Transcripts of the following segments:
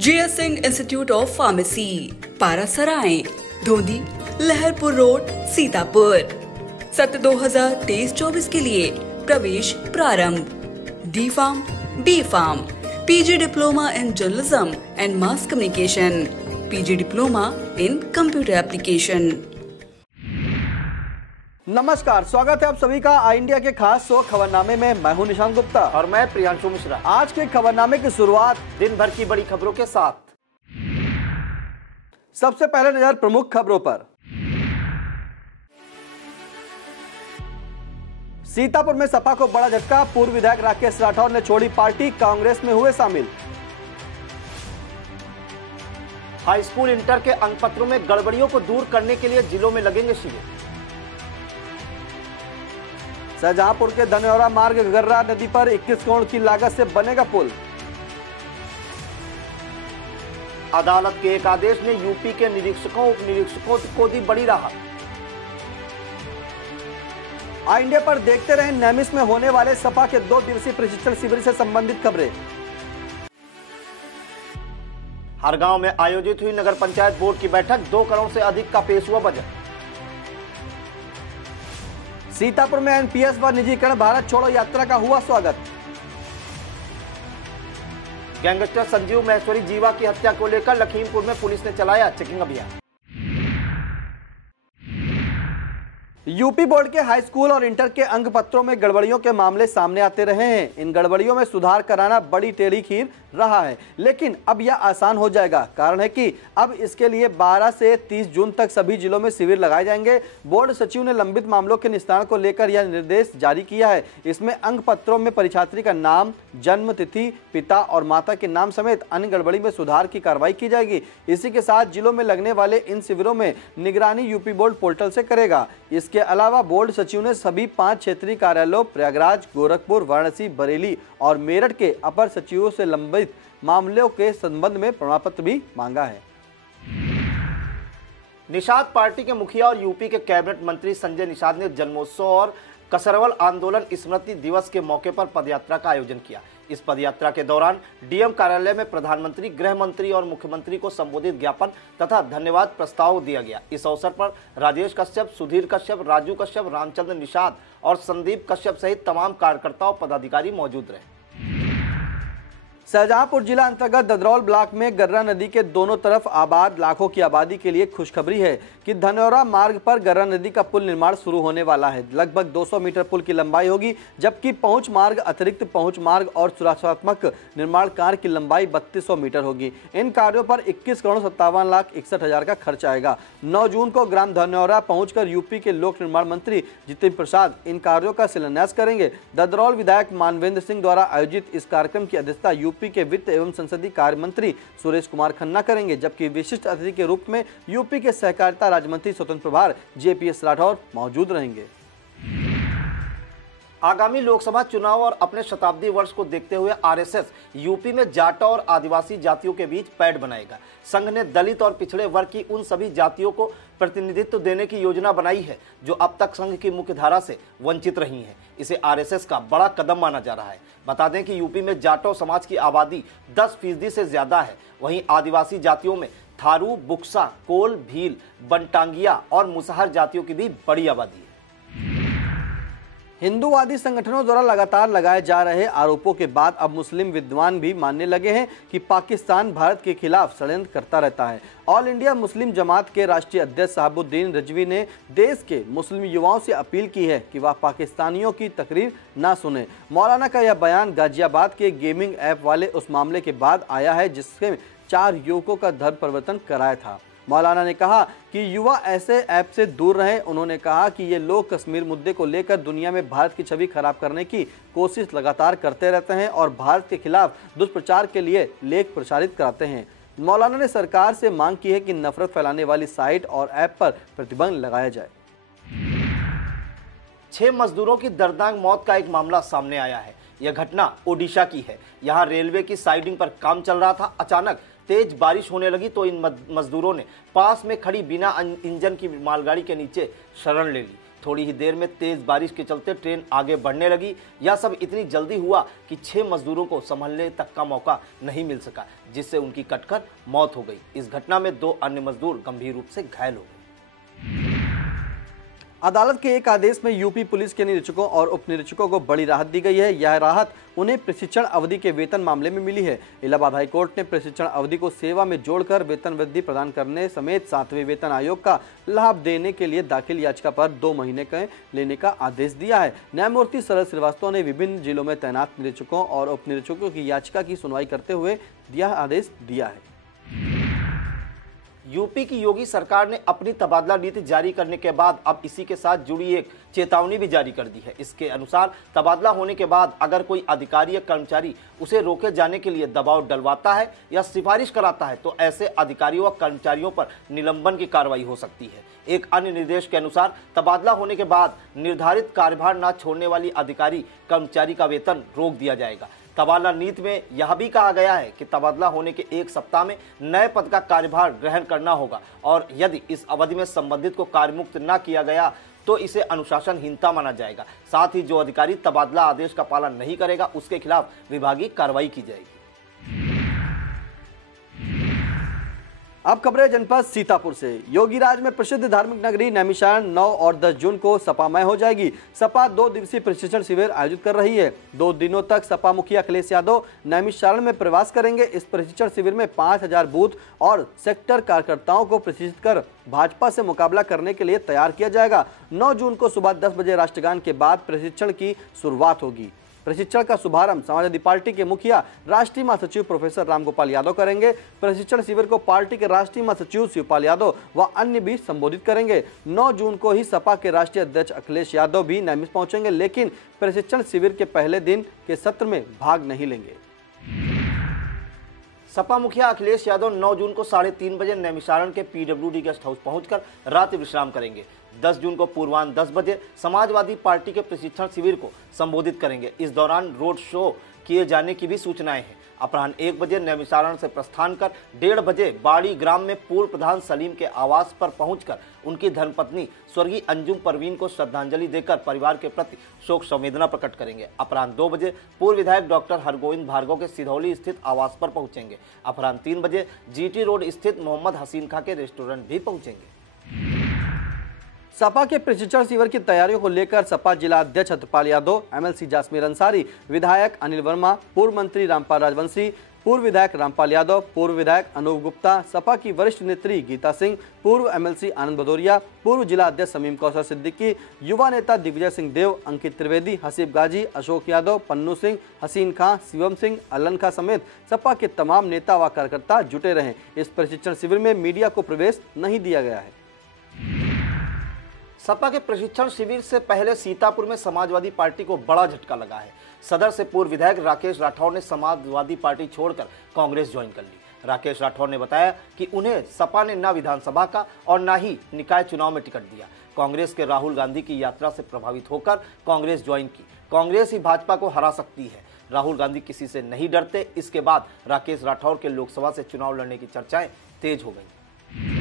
GS Singh institute of pharmacy, Parasrai, Dhondi, Laharpur road, Sitapur. सत्र 2023-24 के लिए प्रवेश प्रारंभ। D Farm, B Farm, PG diploma in journalism and mass communication, PG diploma in computer application. नमस्कार, स्वागत है आप सभी का आई इंडिया के खास शो खबरनामे में। मैं हूं निशांत गुप्ता और मैं प्रियांशु मिश्रा। आज के खबरनामे की शुरुआत दिन भर की बड़ी खबरों के साथ। सबसे पहले नजर प्रमुख खबरों पर। सीतापुर में सपा को बड़ा झटका, पूर्व विधायक राकेश राठौर ने छोड़ी पार्टी, कांग्रेस में हुए शामिल। हाई स्कूल इंटर के अंकपत्रों में गड़बड़ियों को दूर करने के लिए जिलों में लगेंगे शिविर। शाहजहांपुर के धनौरा मार्ग गर्रा नदी पर 21 करोड़ की लागत से बनेगा पुल। अदालत के एक आदेश ने यूपी के निरीक्षकों उप निरीक्षकों को दी बड़ी राहत। आई इंडिया पर देखते रहें नैमिष में होने वाले सपा के 2 दिवसीय प्रशिक्षण शिविर से संबंधित खबरें। हर गांव में आयोजित हुई नगर पंचायत बोर्ड की बैठक, 2 करोड़ से अधिक का पेश हुआ बजट। सीतापुर में एनपीएस व निजीकरण भारत छोड़ो यात्रा का हुआ स्वागत। गैंगस्टर संजीव महेश्वरी जीवा की हत्या को लेकर लखीमपुर में पुलिस ने चलाया चेकिंग अभियान। यूपी बोर्ड के हाई स्कूल और इंटर के अंक पत्रों में गड़बड़ियों के मामले सामने आते रहे हैं। इन गड़बड़ियों में सुधार कराना बड़ी टेढ़ी खीर रहा है, लेकिन अब यह आसान हो जाएगा। कारण है कि अब इसके लिए 12 से 30 जून तक सभी जिलों में शिविर लगाए जाएंगे। बोर्ड सचिव ने लंबित मामलों के निस्तारण को लेकर यह निर्देश जारी किया है। इसमें अंक पत्रों में परीक्षार्थी का नाम, जन्म तिथि, पिता और माता के नाम समेत अन्य गड़बड़ी में सुधार की कार्रवाई की जाएगी। इसी के साथ जिलों में लगने वाले इन शिविरों में निगरानी यूपी बोर्ड पोर्टल से करेगा। इसके अलावा बोर्ड सचिव ने सभी 5 क्षेत्रीय कार्यालयों प्रयागराज, गोरखपुर, वाराणसी, बरेली और मेरठ के अपर सचिवों से लंबित मामलों के संबंध में प्रमाण पत्र भी मांगा है। निषाद पार्टी के मुखिया और यूपी के कैबिनेट मंत्री संजय निषाद ने जन्मोत्सव और कसरवल आंदोलन स्मृति दिवस के मौके पर पदयात्रा का आयोजन किया। इस पदयात्रा के दौरान डीएम कार्यालय में प्रधानमंत्री, गृह मंत्री और मुख्यमंत्री को संबोधित ज्ञापन तथा धन्यवाद प्रस्ताव दिया गया। इस अवसर पर राजेश कश्यप, सुधीर कश्यप, राजू कश्यप, रामचंद्र निषाद और संदीप कश्यप सहित तमाम कार्यकर्ता और पदाधिकारी मौजूद रहे। शाहजहांपुर जिला अंतर्गत ददरौल ब्लॉक में गर्रा नदी के दोनों तरफ आबाद लाखों की आबादी के लिए खुशखबरी है कि धनौरा मार्ग पर गर्रा नदी का पुल निर्माण शुरू होने वाला है। लगभग 200 मीटर पुल की लंबाई होगी, जबकि पहुंच मार्ग, अतिरिक्त पहुंच मार्ग और सुरक्षात्मक निर्माण कार्य की लंबाई 3200 मीटर होगी। इन कार्यों पर 21 करोड़ 57,61,000 का खर्च आएगा। 9 जून को ग्राम धनौरा पहुंचकर यूपी के लोक निर्माण मंत्री जितेंद्र प्रसाद इन कार्यों का शिलान्यास करेंगे। ददरौल विधायक मानवेंद्र सिंह द्वारा आयोजित इस कार्यक्रम की अध्यक्षता यूपी के वित्त एवं संसदीय कार्य मंत्री सुरेश कुमार खन्ना करेंगे, जबकि विशिष्ट अतिथि के रूप में यूपी के सहकारिता राज्य मंत्री स्वतंत्र प्रभार जेपीएस राठौर मौजूद रहेंगे। आगामी लोकसभा चुनाव और अपने शताब्दी वर्ष को देखते हुए आरएसएस यूपी में जाटों और आदिवासी जातियों के बीच पैठ बनाएगा। संघ ने दलित और पिछड़े वर्ग की उन सभी जातियों को प्रतिनिधित्व देने की योजना बनाई है जो अब तक संघ की मुख्य धारा से वंचित रही हैं। इसे आरएसएस का बड़ा कदम माना जा रहा है। बता दें कि यूपी में जाटों समाज की आबादी 10% से ज्यादा है। वहीं आदिवासी जातियों में थारू, बुक्सा, कोल, भील, बनटांगिया और मुसहर जातियों की भी बड़ी आबादी है। हिंदूवादी संगठनों द्वारा लगातार लगाए जा रहे आरोपों के बाद अब मुस्लिम विद्वान भी मानने लगे हैं कि पाकिस्तान भारत के खिलाफ षड्यंत्र करता रहता है। ऑल इंडिया मुस्लिम जमात के राष्ट्रीय अध्यक्ष शहाबुद्दीन रिजवी ने देश के मुस्लिम युवाओं से अपील की है कि वह पाकिस्तानियों की तकरीर ना सुने। मौलाना का यह बयान गाजियाबाद के गेमिंग ऐप वाले उस मामले के बाद आया है जिससे 4 युवकों का धर्म परिवर्तन कराया था। मौलाना ने कहा कि युवा ऐसे ऐप से दूर रहें। उन्होंने कहा कि ये लोग कश्मीर मुद्दे को लेकर दुनिया में भारत की छवि खराब करने की कोशिश लगातार करते रहते हैं और भारत के खिलाफ दुष्प्रचार के लिए लेख प्रसारित कराते हैं। मौलाना ने सरकार से मांग की है कि नफरत फैलाने वाली साइट और ऐप पर प्रतिबंध लगाया जाए। 6 मजदूरों की दर्दनाक मौत का एक मामला सामने आया है। यह घटना ओडिशा की है। यहाँ रेलवे की साइडिंग पर काम चल रहा था। अचानक तेज बारिश होने लगी तो इन मजदूरों ने पास में खड़ी बिना इंजन की मालगाड़ी के नीचे शरण ले ली। थोड़ी ही देर में तेज बारिश के चलते ट्रेन आगे बढ़ने लगी। यह सब इतनी जल्दी हुआ कि 6 मजदूरों को संभलने तक का मौका नहीं मिल सका, जिससे उनकी कटकर मौत हो गई। इस घटना में 2 अन्य मजदूर गंभीर रूप से घायल हो गए। अदालत के एक आदेश में यूपी पुलिस के निरीक्षकों और उप निरीक्षकों को बड़ी राहत दी गई है। यह राहत उन्हें प्रशिक्षण अवधि के वेतन मामले में मिली है। इलाहाबाद हाईकोर्ट ने प्रशिक्षण अवधि को सेवा में जोड़कर वेतन वृद्धि प्रदान करने समेत 7वें वेतन आयोग का लाभ देने के लिए दाखिल याचिका पर 2 महीने के लेने का आदेश दिया है। न्यायमूर्ति शरद श्रीवास्तव ने विभिन्न जिलों में तैनात निरीक्षकों और उप निरीक्षकों की याचिका की सुनवाई करते हुए यह आदेश दिया है। यूपी की योगी सरकार ने अपनी तबादला नीति जारी करने के बाद अब इसी के साथ जुड़ी एक चेतावनी भी जारी कर दी है। इसके अनुसार तबादला होने के बाद अगर कोई अधिकारी या कर्मचारी उसे रोके जाने के लिए दबाव डलवाता है या सिफारिश कराता है तो ऐसे अधिकारियों व कर्मचारियों पर निलंबन की कार्रवाई हो सकती है। एक अन्य निर्देश के अनुसार तबादला होने के बाद निर्धारित कार्यभार न छोड़ने वाली अधिकारी कर्मचारी का वेतन रोक दिया जाएगा। तबादला नीति में यह भी कहा गया है कि तबादला होने के 1 सप्ताह में नए पद का कार्यभार ग्रहण करना होगा और यदि इस अवधि में संबंधित को कार्यमुक्त न किया गया तो इसे अनुशासनहीनता माना जाएगा। साथ ही जो अधिकारी तबादला आदेश का पालन नहीं करेगा उसके खिलाफ विभागीय कार्रवाई की जाएगी। अब खबरें जनपद सीतापुर से। योगीराज में प्रसिद्ध धार्मिक नगरी नैमिषारण्य 9 और 10 जून को सपामय हो जाएगी। सपा 2 दिवसीय प्रशिक्षण शिविर आयोजित कर रही है। 2 दिनों तक सपा मुखिया अखिलेश यादव नैमिषारण्य में प्रवास करेंगे। इस प्रशिक्षण शिविर में 5000 बूथ और सेक्टर कार्यकर्ताओं को प्रशिक्षित कर भाजपा से मुकाबला करने के लिए तैयार किया जाएगा। 9 जून को सुबह 10 बजे राष्ट्रगान के बाद प्रशिक्षण की शुरुआत होगी। प्रशिक्षण का शुभारंभ समाजवादी पार्टी के मुखिया राष्ट्रीय महासचिव प्रोफेसर रामगोपाल यादव करेंगे। प्रशिक्षण शिविर को पार्टी के राष्ट्रीय महासचिव शिवपाल यादव व अन्य भी संबोधित करेंगे। 9 जून को ही सपा के राष्ट्रीय अध्यक्ष अखिलेश यादव भी नैमिष पहुंचेंगे, लेकिन प्रशिक्षण शिविर के पहले दिन के सत्र में भाग नहीं लेंगे। सपा मुखिया अखिलेश यादव 9 जून को 3:30 बजे नैमिषारण्य के PWD गेस्ट हाउस पहुंचकर रात्रि विश्राम करेंगे। 10 जून को पूर्वाह्न 10 बजे समाजवादी पार्टी के प्रशिक्षण शिविर को संबोधित करेंगे। इस दौरान रोड शो किए जाने की भी सूचनाएं हैं। अपराह्न 1 बजे नैमिषारण्य से प्रस्थान कर 1:30 बजे बाड़ी ग्राम में पूर्व प्रधान सलीम के आवास पर पहुंचकर उनकी धर्मपत्नी स्वर्गीय अंजुम परवीन को श्रद्धांजलि देकर परिवार के प्रति शोक संवेदना प्रकट करेंगे। अपराह्न 2 बजे पूर्व विधायक डॉक्टर हरगोविंद भार्गव के सिधौली स्थित आवास पर पहुंचेंगे। अपराह्न 3 बजे GT रोड स्थित मोहम्मद हसीन खां के रेस्टोरेंट भी पहुंचेंगे। सपा के प्रशिक्षण शिविर की तैयारियों को लेकर सपा जिला अध्यक्ष सत्यपाल यादव, MLC जासमीर अंसारी, विधायक अनिल वर्मा, पूर्व मंत्री रामपाल राजवंशी, पूर्व विधायक रामपाल यादव, पूर्व विधायक अनूप गुप्ता, सपा की वरिष्ठ नेत्री गीता सिंह, पूर्व MLC आनंद भदौरिया, पूर्व जिला अध्यक्ष समीम कौसर सिद्दीकी, युवा नेता दिग्विजय सिंह देव, अंकित त्रिवेदी, हसीब गाजी, अशोक यादव, पन्नू सिंह, हसीन खां, शिवम सिंह, अल्लन खां समेत सपा के तमाम नेता व कार्यकर्ता जुटे रहे। इस प्रशिक्षण शिविर में मीडिया को प्रवेश नहीं दिया गया है। सपा के प्रशिक्षण शिविर से पहले सीतापुर में समाजवादी पार्टी को बड़ा झटका लगा है। सदर से पूर्व विधायक राकेश राठौर ने समाजवादी पार्टी छोड़कर कांग्रेस ज्वाइन कर ली। राकेश राठौर ने बताया कि उन्हें सपा ने न विधानसभा का और न ही निकाय चुनाव में टिकट दिया। कांग्रेस के राहुल गांधी की यात्रा से प्रभावित होकर कांग्रेस ज्वाइन की। कांग्रेस ही भाजपा को हरा सकती है। राहुल गांधी किसी से नहीं डरते। इसके बाद राकेश राठौर के लोकसभा से चुनाव लड़ने की चर्चाएं तेज हो गई।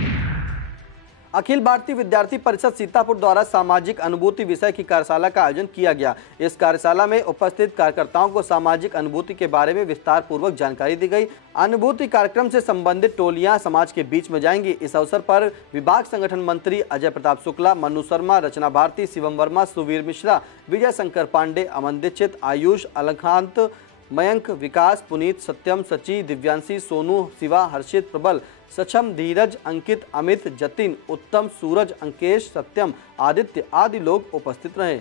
अखिल भारतीय विद्यार्थी परिषद सीतापुर द्वारा सामाजिक अनुभूति विषय की कार्यशाला का आयोजन किया गया। इस कार्यशाला में उपस्थित कार्यकर्ताओं को सामाजिक अनुभूति के बारे में विस्तार पूर्वक जानकारी दी गई। अनुभूति कार्यक्रम से संबंधित टोलियां समाज के बीच में जाएंगी। इस अवसर पर विभाग संगठन मंत्री अजय प्रताप शुक्ला, मनु शर्मा, रचना भारती, शिवम वर्मा, सुवीर मिश्रा, विजय शंकर पांडे, अमन दीक्षित, आयुष, अलखांत, मयंक, विकास, पुनीत, सत्यम, सची, दिव्यांशी, सोनू, शिवा, हर्षित, प्रबल, सक्षम, धीरज, अंकित, अमित, जतिन, उत्तम, सूरज, अंकेश, सत्यम, आदित्य आदि लोग उपस्थित रहे।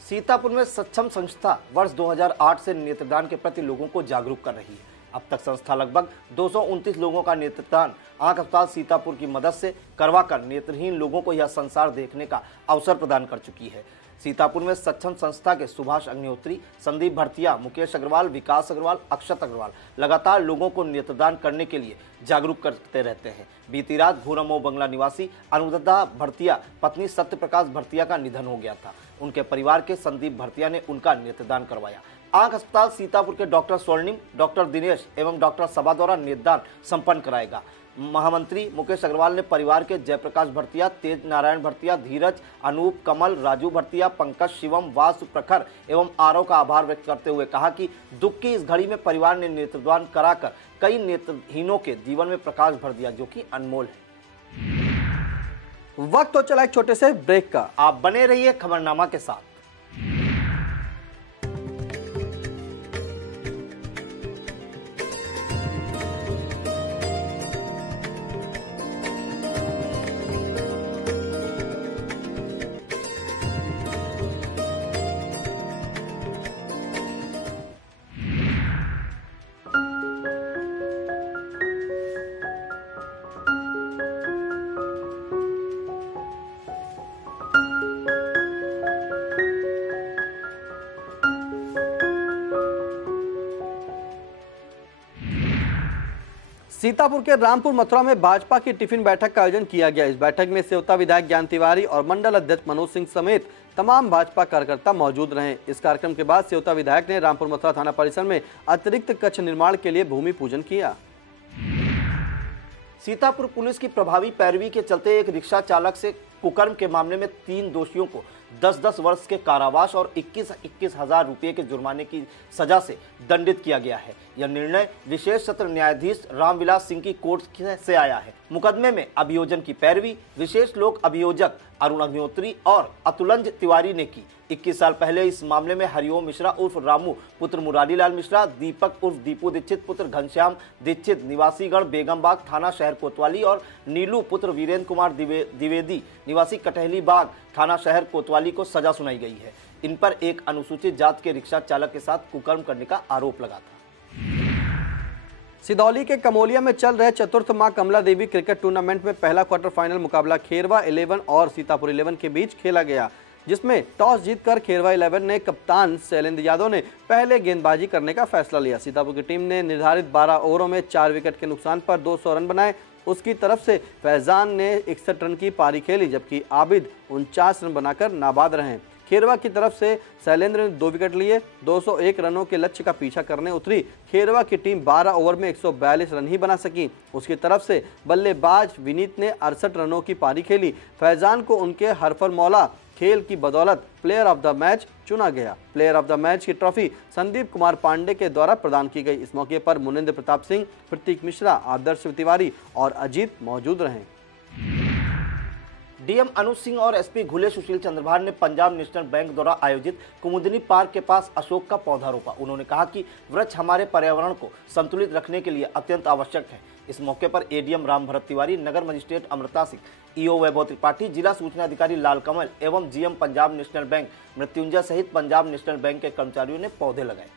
सीतापुर में सक्षम संस्था वर्ष 2008 से नेत्रदान के प्रति लोगों को जागरूक कर रही है। अब तक संस्था लगभग 229 लोगों का नेत्रदान आंख अस्पताल सीतापुर की मदद से करवाकर नेत्रहीन लोगों को यह संसार देखने का अवसर प्रदान कर चुकी है। सीतापुर में सक्षम संस्था के सुभाष अग्निहोत्री, संदीप भरतिया, मुकेश अग्रवाल, विकास अग्रवाल, अक्षत अग्रवाल लगातार लोगों को नेत्रदान करने के लिए जागरूक करते रहते हैं। बीती रात घूरमो बंगला निवासी अनुराधा भरतिया पत्नी सत्य प्रकाश भरतिया का निधन हो गया था। उनके परिवार के संदीप भरतिया ने उनका नेत्रदान करवाया। आंख अस्पताल सीतापुर के डॉक्टर स्वर्णिम, डॉक्टर दिनेश एवं डॉक्टर सबा द्वारा नेत्रदान संपन्न कराएगा। महामंत्री मुकेश अग्रवाल ने परिवार के जयप्रकाश भरतिया, तेज नारायण भरतिया, धीरज, अनूप, कमल, राजू भरतिया, पंकज, शिवम, वासु, प्रखर एवं आरव का आभार व्यक्त करते हुए कहा कि दुख की इस घड़ी में परिवार ने नेत्रदान कराकर कई नेत्रहीनों के जीवन में प्रकाश भर दिया, जो कि अनमोल है। वक्त तो चला एक छोटे से ब्रेक का, आप बने रहिए खबरनामा के साथ। सीतापुर के रामपुर मथुरा में भाजपा की टिफिन बैठक का आयोजन किया गया। इस बैठक में सेवता विधायक ज्ञान तिवारी और मंडल अध्यक्ष मनोज सिंह समेत तमाम भाजपा कार्यकर्ता मौजूद रहे। इस कार्यक्रम के बाद सेवता विधायक ने रामपुर मथुरा थाना परिसर में अतिरिक्त कक्ष निर्माण के लिए भूमि पूजन किया। सीतापुर पुलिस की प्रभावी पैरवी के चलते एक रिक्शा चालक से कुकर्म के मामले में 3 दोषियों को 10-10 वर्ष के कारावास और 21-21 हजार रुपये के जुर्माने की सजा से दंडित किया गया है। यह निर्णय विशेष सत्र न्यायाधीश रामविलास सिंह की कोर्ट से आया है। मुकदमे में अभियोजन की पैरवी विशेष लोक अभियोजक अरुण अग्निहोत्री और अतुलंज तिवारी ने की। 21 साल पहले इस मामले में हरिओम मिश्रा उर्फ रामू पुत्र मुरारीलाल मिश्रा, दीपक उर्फ दीपू दीक्षित पुत्र घनश्याम दीक्षित निवासीगढ़ बेगमबाग थाना शहर कोतवाली और नीलू पुत्र वीरेंद्र कुमार द्विवेदी निवासी कटहली बाग थाना शहर कोतवाली को सजा सुनाई गई है। इन पर एक अनुसूचित जात के रिक्शा चालक के साथ कुकर्म करने का आरोप लगा था। सिदौली के कमोलिया में चल रहे चतुर्थ मां कमला देवी क्रिकेट टूर्नामेंट में पहला क्वार्टर फाइनल मुकाबला खेरवा 11 और सीतापुर 11 के बीच खेला गया, जिसमें टॉस जीतकर खेरवा 11 ने कप्तान शैलेंद्र यादव ने पहले गेंदबाजी करने का फैसला लिया। सीतापुर की टीम ने निर्धारित 12 ओवरों में 4 विकेट के नुकसान पर 200 रन बनाए। उसकी तरफ से फैजान ने 61 रन की पारी खेली, जबकि आबिद 49 रन बनाकर नाबाद रहे। खेरवा की तरफ से शैलेंद्र ने 2 विकेट लिए। 201 रनों के लक्ष्य का पीछा करने उतरी खेरवा की टीम 12 ओवर में 142 रन ही बना सकी। उसकी तरफ से बल्लेबाज विनीत ने 68 रनों की पारी खेली। फैजान को उनके हरफर मौला खेल की बदौलत प्लेयर ऑफ द मैच चुना गया। प्लेयर ऑफ द मैच की ट्रॉफी संदीप कुमार पांडे के द्वारा प्रदान की गई। इस मौके पर मुनिंद्र प्रताप सिंह, प्रतीक मिश्रा, आदर्श तिवारी और अजीत मौजूद रहे। डीएम अनुज सिंह और एसपी घुले सुशील चंद्रभान ने पंजाब नेशनल बैंक द्वारा आयोजित कुमुदनी पार्क के पास अशोक का पौधा रोपा। उन्होंने कहा कि वृक्ष हमारे पर्यावरण को संतुलित रखने के लिए अत्यंत आवश्यक है। इस मौके पर एडीएम राम भरत तिवारी, नगर मजिस्ट्रेट अमृता सिंह, ईओ वैभव त्रिपाठी, जिला सूचना अधिकारी लाल कमल एवं GM Punjab national bank Mrityunjay सहित पंजाब नेशनल बैंक के कर्मचारियों ने पौधे लगाए।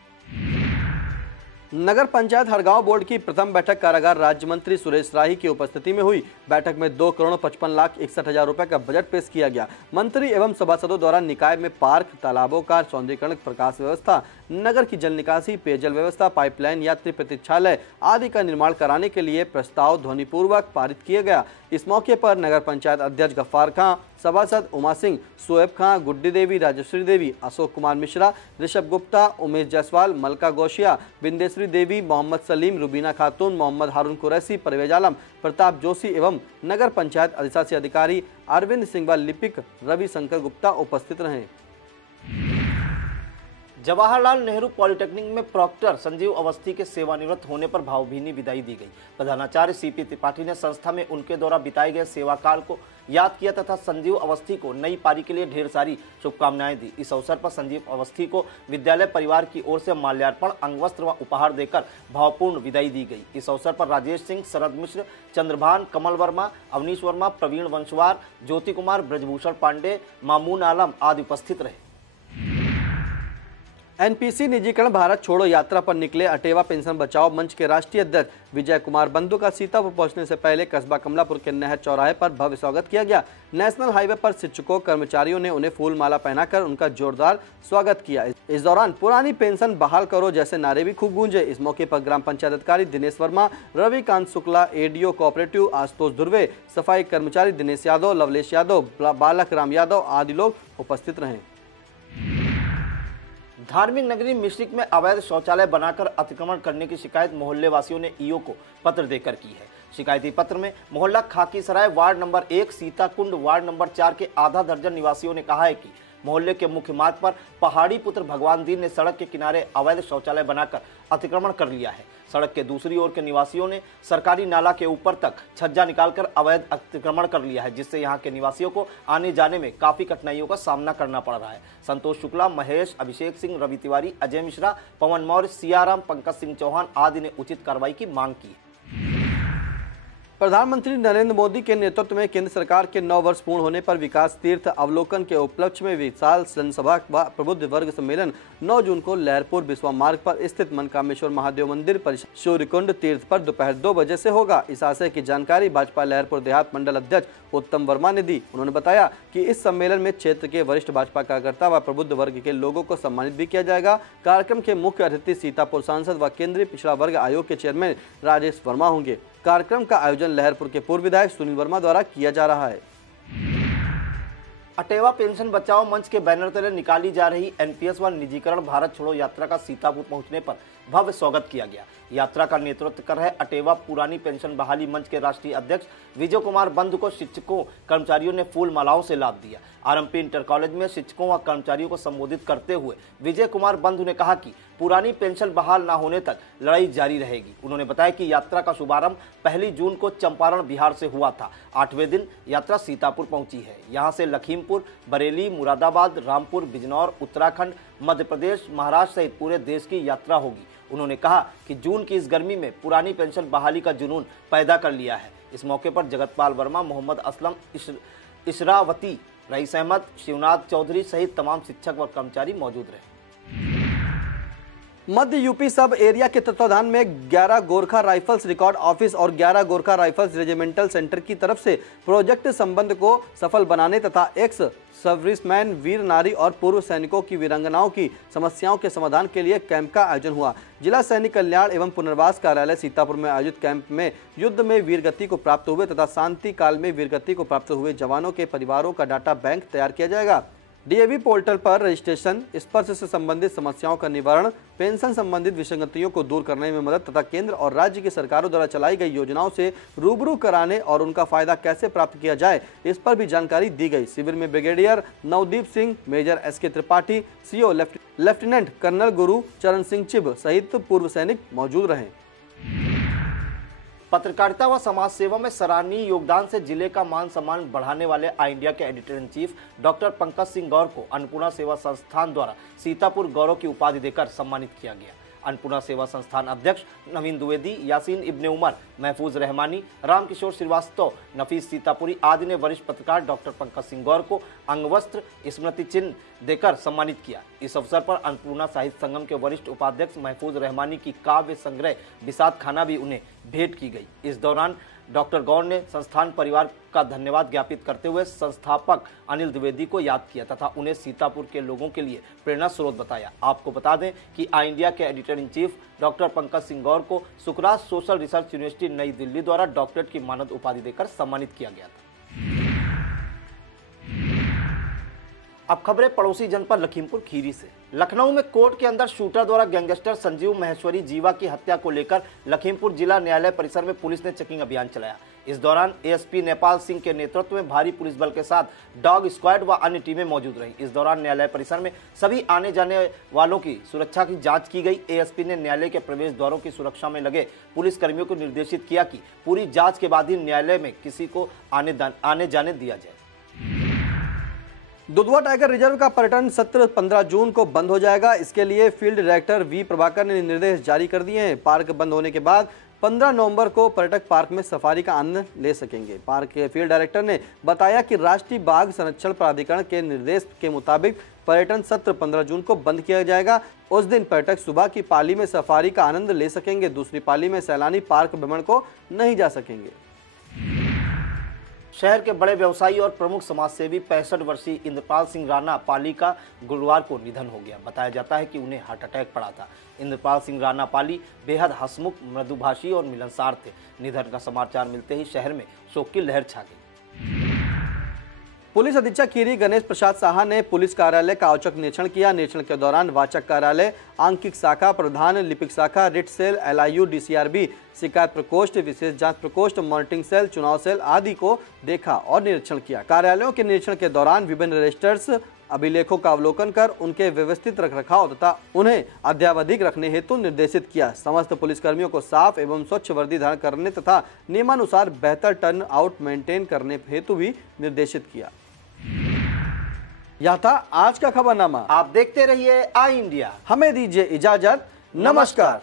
नगर पंचायत हरगांव बोर्ड की प्रथम बैठक कारागार राज्य मंत्री सुरेश राही की उपस्थिति में हुई। बैठक में 2,55,61,000 रुपए का बजट पेश किया गया। मंत्री एवं सभासदों द्वारा निकाय में पार्क, तालाबों का सौंदर्यीकरण, प्रकाश व्यवस्था, नगर की जल निकासी, पेयजल व्यवस्था, पाइपलाइन, यात्री प्रतीक्षालय आदि का निर्माण कराने के लिए प्रस्ताव ध्वनिपूर्वक पारित किया गया। इस मौके पर नगर पंचायत अध्यक्ष गफ्फार खां, सभासद उमा सिंह, सोएब खां, गुड्डी देवी, राजश्री देवी, अशोक कुमार मिश्रा, ऋषभ गुप्ता, उमेश जायसवाल, मलका गौशिया, बिंदेश्वरी देवी, मोहम्मद सलीम, रुबीना खातून, मोहम्मद हारून कुरैशी, परवेज आलम, प्रताप जोशी एवं नगर पंचायत अधिशासी अधिकारी अरविंद सिंह व लिपिक रविशंकर गुप्ता उपस्थित रहे। जवाहरलाल नेहरू पॉलिटेक्निक में प्रॉक्टर संजीव अवस्थी के सेवानिवृत्त होने पर भावभीनी विदाई दी गई। प्रधानाचार्य सीपी त्रिपाठी ने संस्था में उनके द्वारा बिताए गए सेवा काल को याद किया तथा संजीव अवस्थी को नई पारी के लिए ढेर सारी शुभकामनाएं दी। इस अवसर पर संजीव अवस्थी को विद्यालय परिवार की ओर से माल्यार्पण, अंगवस्त्र व उपहार देकर भावपूर्ण विदाई दी गई। इस अवसर पर राजेश सिंह, शरद मिश्र, चंद्रभान, कमल वर्मा, अवनीश वर्मा, प्रवीण वंशवार, ज्योति कुमार, ब्रजभूषण पांडे, मामून आलम आदि उपस्थित रहे। एनपीसी निजीकरण भारत छोड़ो यात्रा पर निकले अटेवा पेंशन बचाओ मंच के राष्ट्रीय अध्यक्ष विजय कुमार बंधु का सीतापुर पहुंचने से पहले कस्बा कमलापुर के नहर चौराहे पर भव्य स्वागत किया गया। नेशनल हाईवे पर शिक्षकों, कर्मचारियों ने उन्हें फूल माला पहनाकर उनका जोरदार स्वागत किया। इस दौरान पुरानी पेंशन बहाल करो जैसे नारे भी खूब गूंजे। इस मौके पर ग्राम पंचायत अधिकारी दिनेश वर्मा, रविकांत शुक्ला, एडीओ कोऑपरेटिव आशुतोष धुर्वे, सफाई कर्मचारी दिनेश यादव, लवलेश यादव, बालक राम यादव आदि लोग उपस्थित रहे। धार्मिक नगरी मिश्रिक में अवैध शौचालय बनाकर अतिक्रमण करने की शिकायत मोहल्ले वासियों ने ईओ को पत्र देकर की है। शिकायती पत्र में मोहल्ला Khakisarai ward number 1, Sitakund ward number 4 के आधा दर्जन निवासियों ने कहा है कि मोहल्ले के मुख्य मार्ग पर पहाड़ी पुत्र भगवान दीन ने सड़क के किनारे अवैध शौचालय बनाकर अतिक्रमण कर लिया है। सड़क के दूसरी ओर के निवासियों ने सरकारी नाला के ऊपर तक छज्जा निकालकर अवैध अतिक्रमण कर लिया है, जिससे यहां के निवासियों को आने जाने में काफी कठिनाइयों का सामना करना पड़ रहा है। संतोष शुक्ला, महेश, अभिषेक सिंह, रवि तिवारी, अजय मिश्रा, पवन मौर्य, सियाराम, पंकज सिंह चौहान आदि ने उचित कार्रवाई की मांग की। प्रधानमंत्री नरेंद्र मोदी के नेतृत्व में केंद्र सरकार के 9 वर्ष पूर्ण होने पर विकास तीर्थ अवलोकन के उपलक्ष्य में विशाल जनसभा व प्रबुद्ध वर्ग सम्मेलन 9 जून को लहरपुर बिस्वा मार्ग पर स्थित मनकामेश्वर महादेव मंदिर परिसर सूर्यकुंड तीर्थ पर दोपहर 2 बजे से होगा। इस आशय की जानकारी भाजपा लहरपुर देहात मंडल अध्यक्ष उत्तम वर्मा ने दी। उन्होंने बताया कि इस सम्मेलन में क्षेत्र के वरिष्ठ भाजपा कार्यकर्ता व प्रबुद्ध वर्ग के लोगों को सम्मानित भी किया जाएगा। कार्यक्रम के मुख्य अतिथि सीतापुर सांसद व केंद्रीय पिछड़ा वर्ग आयोग के चेयरमैन राजेश वर्मा होंगे। कार्यक्रम का आयोजन लहरपुर के पूर्व विधायक सुनील वर्मा द्वारा किया जा रहा है। अटेवा पेंशन बचाओ मंच के बैनर तले निकाली जा रही एनपीएस व निजीकरण भारत छोड़ो यात्रा का सीतापुर पहुंचने पर भव्य स्वागत किया गया। यात्रा का नेतृत्व कर रहे अटेवा पुरानी पेंशन बहाली मंच के राष्ट्रीय अध्यक्ष विजय कुमार बंधु को शिक्षकों कर्मचारियों ने फूल मालाओं से लाभ दिया। आरएमपी इंटर कॉलेज में शिक्षकों व कर्मचारियों को संबोधित करते हुए विजय कुमार बंधु ने कहा कि पुरानी पेंशन बहाल न होने तक लड़ाई जारी रहेगी। उन्होंने बताया कि यात्रा का शुभारंभ 1 जून को चंपारण बिहार से हुआ था। 8वें दिन यात्रा सीतापुर पहुंची है। यहां से लखीमपुर, बरेली, मुरादाबाद, रामपुर, बिजनौर, उत्तराखंड, मध्य प्रदेश, महाराष्ट्र सहित पूरे देश की यात्रा होगी। उन्होंने कहा कि जून की इस गर्मी में पुरानी पेंशन बहाली का जुनून पैदा कर लिया है। इस मौके पर जगतपाल वर्मा, मोहम्मद असलम, इशरावती, रईस अहमद, शिवनाथ चौधरी सहित तमाम शिक्षक व कर्मचारी मौजूद रहे। मध्य यूपी सब एरिया के तत्वाधान में 11 गोरखा राइफल्स रिकॉर्ड ऑफिस और 11 गोरखा राइफल्स रेजिमेंटल सेंटर की तरफ से प्रोजेक्ट संबंध को सफल बनाने तथा एक्स सर्विसमैन, वीर नारी और पूर्व सैनिकों की वीरांगनाओं की समस्याओं के समाधान के लिए कैंप का आयोजन हुआ। जिला सैनिक कल्याण एवं पुनर्वास कार्यालय सीतापुर में आयोजित कैंप में युद्ध में वीरगति को प्राप्त हुए तथा शांति काल में वीरगति को प्राप्त हुए जवानों के परिवारों का डाटा बैंक तैयार किया जाएगा। डीएवी पोर्टल पर रजिस्ट्रेशन, स्पर्श से संबंधित समस्याओं का निवारण, पेंशन संबंधित विसंगतियों को दूर करने में मदद तथा केंद्र और राज्य की सरकारों द्वारा चलाई गई योजनाओं से रूबरू कराने और उनका फायदा कैसे प्राप्त किया जाए, इस पर भी जानकारी दी गई। शिविर में brigadier Navdeep Singh, major SK Tripathi, CO lieutenant colonel Guru Charan Singh Chib सहित पूर्व सैनिक मौजूद रहे। पत्रकारिता व समाज सेवा में सराहनीय योगदान से जिले का मान सम्मान बढ़ाने वाले आई इंडिया के editor in chief doctor Pankaj Singh Gaur को अन्नपूर्णा सेवा संस्थान द्वारा सीतापुर गौरव की उपाधि देकर सम्मानित किया गया। अन्नपूर्णा सेवा संस्थान अध्यक्ष नवीन द्विवेदी, यासीन इब्ने उमर, महफूज रहमानी, रामकिशोर श्रीवास्तव, नफीस सीतापुरी आदि ने वरिष्ठ पत्रकार डॉक्टर पंकज सिंह गौर को अंगवस्त्र, स्मृति चिन्ह देकर सम्मानित किया। इस अवसर पर अन्नपूर्णा साहित्य संगम के वरिष्ठ उपाध्यक्ष महफूज रहमानी की काव्य संग्रह विषाद खाना भी उन्हें भेंट की गई। इस दौरान डॉक्टर गौर ने संस्थान परिवार का धन्यवाद ज्ञापित करते हुए संस्थापक अनिल द्विवेदी को याद किया तथा उन्हें सीतापुर के लोगों के लिए प्रेरणा स्रोत बताया। आपको बता दें कि आई इंडिया के editor in chief doctor Pankaj Singh Gaur को सुकराज सोशल रिसर्च यूनिवर्सिटी नई दिल्ली द्वारा डॉक्टरेट की मानद उपाधि देकर सम्मानित किया गया था। अब खबरें पड़ोसी जनपद लखीमपुर खीरी से। लखनऊ में कोर्ट के अंदर शूटर द्वारा गैंगस्टर संजीव महेश्वरी जीवा की हत्या को लेकर लखीमपुर जिला न्यायालय परिसर में पुलिस ने चेकिंग अभियान चलाया। इस दौरान एएसपी नेपाल सिंह के नेतृत्व में भारी पुलिस बल के साथ डॉग स्क्वाड व अन्य टीमें मौजूद रहीं। इस दौरान न्यायालय परिसर में सभी आने जाने वालों की सुरक्षा की जांच की गई। एएसपी ने न्यायालय के प्रवेश द्वारों की सुरक्षा में लगे पुलिस कर्मियों को निर्देशित किया कि पूरी जाँच के बाद ही न्यायालय में किसी को आने जाने दिया जाए। दुधवा टाइगर रिजर्व का पर्यटन सत्र 15 जून को बंद हो जाएगा। इसके लिए फील्ड डायरेक्टर वी प्रभाकर ने निर्देश जारी कर दिए हैं। पार्क बंद होने के बाद 15 नवंबर को पर्यटक पार्क में सफारी का आनंद ले सकेंगे। पार्क के फील्ड डायरेक्टर ने बताया कि राष्ट्रीय बाघ संरक्षण प्राधिकरण के निर्देश के मुताबिक पर्यटन सत्र 15 जून को बंद किया जाएगा। उस दिन पर्यटक सुबह की पाली में सफारी का आनंद ले सकेंगे। दूसरी पाली में सैलानी पार्क भ्रमण को नहीं जा सकेंगे। शहर के बड़े व्यवसायी और प्रमुख समाजसेवी 65 वर्षीय इंद्रपाल सिंह राणा पाली का गुरुवार को निधन हो गया। बताया जाता है कि उन्हें हार्ट अटैक पड़ा था। इंद्रपाल सिंह राणा पाली बेहद हंसमुख, मृदुभाषी और मिलनसार थे। निधन का समाचार मिलते ही शहर में शोक की लहर छा गई। पुलिस अधीक्षक खीरी गणेश प्रसाद साहा ने पुलिस कार्यालय का औचक निरीक्षण किया। निरीक्षण के दौरान वाचक कार्यालय, आंकिक शाखा, प्रधान लिपिक शाखा, रिट सेल, LIU, DCRB, शिकायत प्रकोष्ठ, विशेष जांच प्रकोष्ठ, मॉनिटरिंग सेल, चुनाव सेल आदि को देखा और निरीक्षण किया। कार्यालयों के निरीक्षण के दौरान विभिन्न रजिस्टर्स, अभिलेखों का अवलोकन कर उनके व्यवस्थित रखरखाव तथा उन्हें अद्यावधिक रखने हेतु निर्देशित किया। समस्त पुलिसकर्मियों को साफ एवं स्वच्छ वर्दी धारण करने तथा नियमानुसार बेहतर टर्न आउट मेंटेन करने हेतु भी निर्देशित किया। यह था आज का खबरनामा। आप देखते रहिए आई इंडिया। हमें दीजिए इजाजत। नमस्कार।